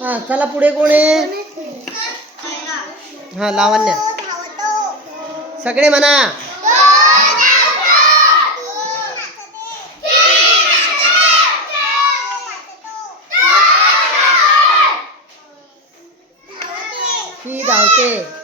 हा चला पुढे कोण आहे? हा लावण्या. सगळे म्हणा. ती धावते.